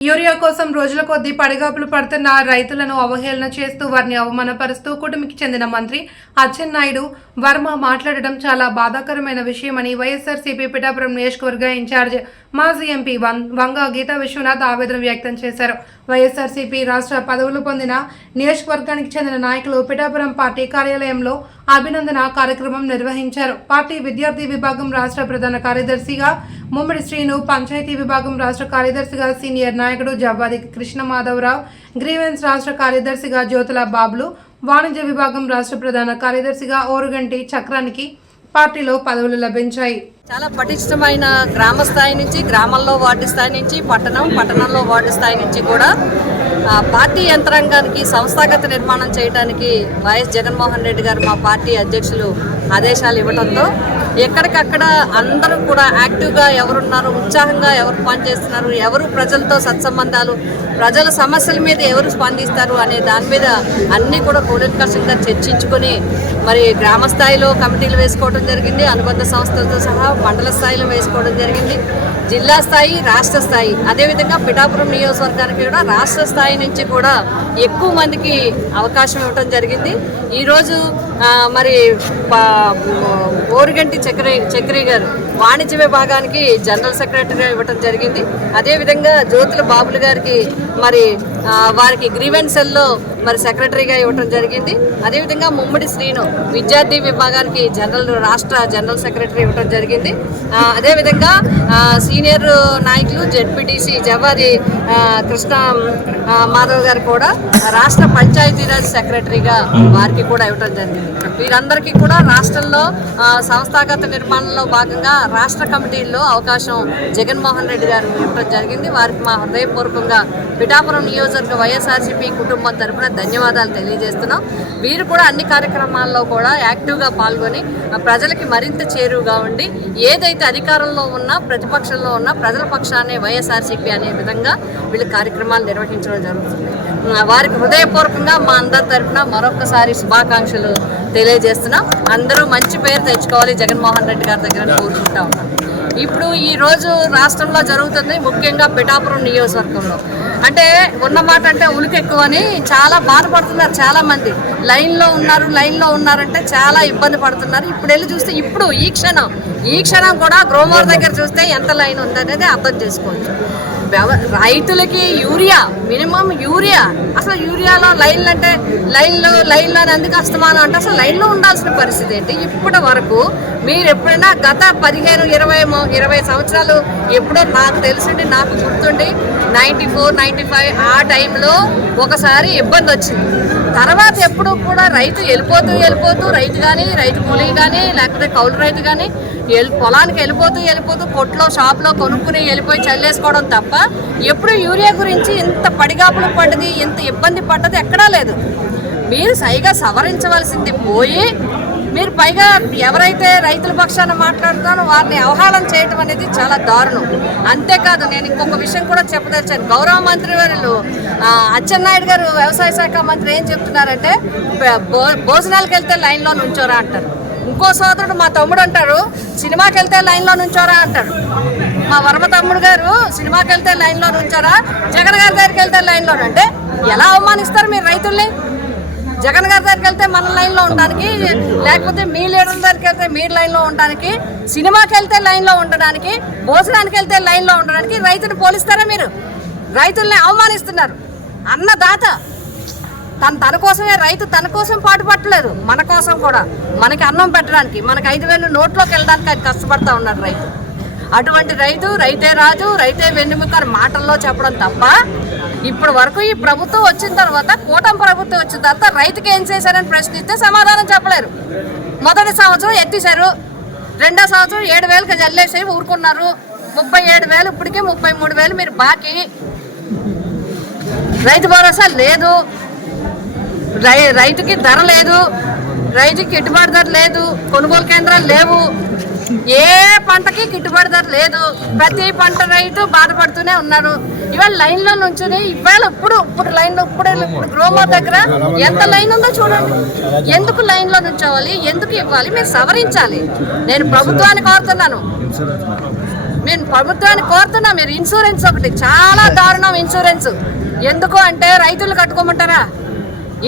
Urea కోసం రోజుల కొద్దీ పడిగాపులు పడుతున్న రైతులను అవహేళన చేస్తూ వారిని అవమానపరుస్తూ కూటమికి చెందిన మంత్రి అచ్చెన్నాయుడు వర్మ మాట్లాడడం చాలా బాధాకరమైన విషయమని వైఎస్ఆర్సీపీ పిఠాపురం నియోజకవర్గ ఇన్ఛార్జ్ మాజీ ఎంపీ వంగ గీతా విశ్వనాథ్ ఆవేదన వ్యక్తం చేశారు. వైఎస్ఆర్సీపీ రాష్ట్ర పదవులు పొందిన నియోజకవర్గానికి చెందిన నాయకులు పిఠాపురం పార్టీ కార్యాలయంలో అభినందన కార్యక్రమం నిర్వహించారు. పార్టీ విద్యార్థి విభాగం రాష్ట్ర ప్రధాన కార్యదర్శిగా ముమ్మడి శ్రీను, పంచాయతీ విభాగం రాష్ట్ర కార్యదర్శిగా సీనియర్ నాయకుడు జవ్వాది కృష్ణమాధవరావు, గ్రీవెన్స్ రాష్ట్ర కార్యదర్శిగా జ్యోతుల బాబులు, వాణిజ్య విభాగం రాష్ట్ర ప్రధాన కార్యదర్శిగా ఓరుగంటి చక్రానికి పార్టీలో పదవులు లభించాయి. చాలా పటిష్టమైన గ్రామ స్థాయి నుంచి, గ్రామంలో వార్డు స్థాయి నుంచి, పట్టణంలో వార్డు స్థాయి నుంచి కూడా పార్టీ యంత్రాంగానికి సంస్థాగత నిర్మాణం చేయడానికి వైఎస్ జగన్మోహన్ రెడ్డి గారు మా పార్టీ అధ్యక్షులు ఆదేశాలు ఇవ్వడంతో ఎక్కడికక్కడ అందరూ కూడా యాక్టివ్గా ఎవరున్నారు, ఉత్సాహంగా ఎవరు పనిచేస్తున్నారు, ఎవరు ప్రజలతో సత్సంబంధాలు, ప్రజల సమస్యల మీద ఎవరు స్పందిస్తారు అనే దాని మీద అన్నీ కూడా కూలంకషంగా చర్చించుకొని మరి గ్రామ స్థాయిలో కమిటీలు వేసుకోవడం జరిగింది, అనుబంధ సంస్థలతో సహా మండల స్థాయిలో వేసుకోవడం జరిగింది, జిల్లా స్థాయి, రాష్ట్ర స్థాయి, అదేవిధంగా పిఠాపురం నియోజకవర్గానికి కూడా రాష్ట్ర స్థాయి నుంచి కూడా ఎక్కువ మందికి అవకాశం ఇవ్వడం జరిగింది. ఈరోజు మరి ఓరుగంటి చక్రి గారు వాణిజ్య విభాగానికి జనరల్ సెక్రటరీగా ఇవ్వడం జరిగింది. అదేవిధంగా జ్యోతుల బాబులు గారికి మరి వారికి గ్రీవెన్స్ సెల్లో మరి సెక్రటరీగా ఇవ్వడం జరిగింది. అదేవిధంగా ముమ్మడి శ్రీను విద్యార్థి విభాగానికి రాష్ట్ర జనరల్ సెక్రటరీ ఇవ్వడం జరిగింది. అదేవిధంగా సీనియర్ నాయకులు జెడ్పీటీసీ జవ్వాది కృష్ణ మాధవ్ గారు కూడా రాష్ట్ర పంచాయతీరాజ్ సెక్రటరీగా వారికి కూడా ఇవ్వడం జరిగింది. వీరందరికీ కూడా రాష్ట్రంలో సంస్థాగత నిర్మాణంలో భాగంగా రాష్ట్ర కమిటీల్లో అవకాశం జగన్మోహన్ రెడ్డి గారు ఇవ్వడం జరిగింది. వారికి మా హృదయపూర్వకంగా పిఠాపురం నియోజకవర్గ వైఎస్ఆర్సీపీ కుటుంబం తరఫున ధన్యవాదాలు తెలియజేస్తున్నాం. వీరు కూడా అన్ని కార్యక్రమాల్లో కూడా యాక్టివ్గా పాల్గొని ప్రజలకి మరింత చేరువుగా ఉండి ఏదైతే అధికారంలో ఉన్నా ప్రతిపక్షంలో ఉన్నా ప్రజల పక్షాన్ని వైఎస్ఆర్సీపీ అనే విధంగా వీళ్ళు కార్యక్రమాలు నిర్వహించడం జరుగుతుంది. వారికి హృదయపూర్వకంగా మా అందరి తరఫున మరొకసారి శుభాకాంక్షలు తెలియజేస్తున్నాం. అందరూ మంచి పేరు తెచ్చుకోవాలి జగన్మోహన్ రెడ్డి గారి దగ్గర కోరుకుంటా ఉన్నాం. ఇప్పుడు ఈరోజు రాష్ట్రంలో జరుగుతుంది, ముఖ్యంగా పిఠాపురం నియోజకవర్గంలో. అంటే ఉన్నమాట అంటే ఉలికి ఎక్కువ అని చాలా బాధపడుతున్నారు చాలామంది. లైన్లో ఉన్నారంటే చాలా ఇబ్బంది పడుతున్నారు. ఇప్పుడు వెళ్ళి చూస్తే ఇప్పుడు ఈ క్షణం కూడా గ్రోమోర్ దగ్గర చూస్తే ఎంత లైన్ ఉందనేది అర్థం చేసుకోవచ్చు. రైతులకి మినిమం యూరియా అసలు యూరియాలో లైన్లో ఎందుకు అస్తమానం అంటే అసలు లైన్లో ఉండాల్సిన పరిస్థితి ఏంటి? ఇప్పటి వరకు మీరు ఎప్పుడైనా గత 15-20 సంవత్సరాలు ఎప్పుడో నాకు తెలిసిండి, నాకు గుర్తుండి 94-95 ఆ టైంలో ఒకసారి ఇబ్బంది వచ్చింది. తర్వాత ఎప్పుడు కూడా రైతు వెళ్ళిపోతూ రైతు కానీ, రైతు కూలీ కానీ, లేకపోతే కౌలు రైతు కానీ పొలానికి వెళ్ళిపోతూ కొట్లో షాప్లో కొనుక్కుని వెళ్ళిపోయి చల్లేసుకోవడం తప్ప ఎప్పుడు యూరియా గురించి ఇంత పడిగాపులు పడ్డది, ఇంత ఇబ్బంది పడ్డది ఎక్కడా లేదు. మీరు సైగా సవరించవలసింది పోయి మీరు పైగా ఎవరైతే రైతుల పక్షాన మాట్లాడుతారో వారిని అవహేళన చేయడం అనేది చాలా దారుణం. అంతేకాదు నేను ఇంకొక విషయం కూడా చెప్పదలిచాను. గౌరవ మంత్రి వారు అచ్చెన్నాయుడు గారు వ్యవసాయ శాఖ మంత్రి ఏం చెప్తున్నారంటే భోజనాలకు వెళ్తే లైన్లో నుంచోరా అంటారు. ఇంకో సోదరుడు మా తమ్ముడు అంటారు సినిమాకి వెళ్తే లైన్లో నుంచోరా అంటారు. మా వర్మ తమ్ముడు గారు సినిమాకి వెళ్తే లైన్లో నుంచోరా, జగన్ గారి దగ్గరికి వెళ్తే లైన్లో అంటే ఎలా అవమానిస్తారు మీరు రైతుల్ని? జగన్ గారి దగ్గరికి వెళ్తే మన లైన్లో ఉండడానికి, లేకపోతే మీ లీడర్ల దగ్గరికి వెళ్తే మీరు లైన్లో ఉండడానికి, సినిమాకి వెళ్తే లైన్లో ఉండడానికి, భోజనానికి వెళ్తే లైన్లో ఉండడానికి రైతుని పోలిస్తారా మీరు? రైతుల్ని అవమానిస్తున్నారు. అన్నదాత తన కోసమే, రైతు తన కోసం పాటుపట్టలేదు, మన కోసం కూడా, మనకి అన్నం పెట్టడానికి, మనకి 5,000 నోట్లోకి వెళ్ళడానికి ఆయన కష్టపడతా ఉన్నాడు రైతు. అటువంటి రైతే రాజు, రైతే వెన్నెముక మాటల్లో చెప్పడం తప్ప ఇప్పటి వరకు ఈ ప్రభుత్వం వచ్చిన తర్వాత, కూటమి ప్రభుత్వం వచ్చిన తర్వాత రైతుకి ఏం చేశారని ప్రశ్నిస్తే సమాధానం చెప్పలేరు. మొదటి సంవత్సరం ఎత్తిశారు, రెండో సంవత్సరం 7,000కి జల్లేసి ఊరుకున్నారు. 37,000 ఇప్పటికీ 33,000 మీరు బాకీ. రైతు భరోసా లేదు, రైతుకి ధర లేదు, రైతుకి గిట్టుబాటు ధర లేదు, కొనుగోలు కేంద్రాలు లేవు, ఏ పంటకి గిట్టుబాటు ధర లేదు. ప్రతి పంట రైతు బాధపడుతూనే ఉన్నారు. ఇవాళ లైన్లో నుంచుని ఇప్పుడు గ్రోమోర్ దగ్గర ఎంత లైన్ ఉందో చూడండి. ఎందుకు లైన్లో నుంచోవాలి, ఎందుకు ఇవ్వాలి? మీరు సవరించాలి. నేను ప్రభుత్వాన్ని కోరుతున్నాను. మేము ప్రభుత్వాన్ని కోరుతున్నాం, మీరు ఇన్సూరెన్స్ ఒకటి చాలా దారుణం ఇన్సూరెన్స్. ఎందుకు అంటే రైతులు కట్టుకోమంటారా?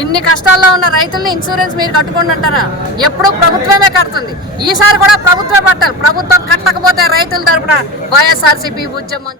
ఇన్ని కష్టాల్లో ఉన్న రైతుల్ని ఇన్సూరెన్స్ మీరు కట్టుకోండి అంటారా? ఎప్పుడూ ప్రభుత్వమే కడుతుంది. ఈసారి కూడా ప్రభుత్వమే పట్టాలి. ప్రభుత్వం కట్టకపోతే రైతుల తరపున వైఎస్ఆర్సీపీ ఉద్యమం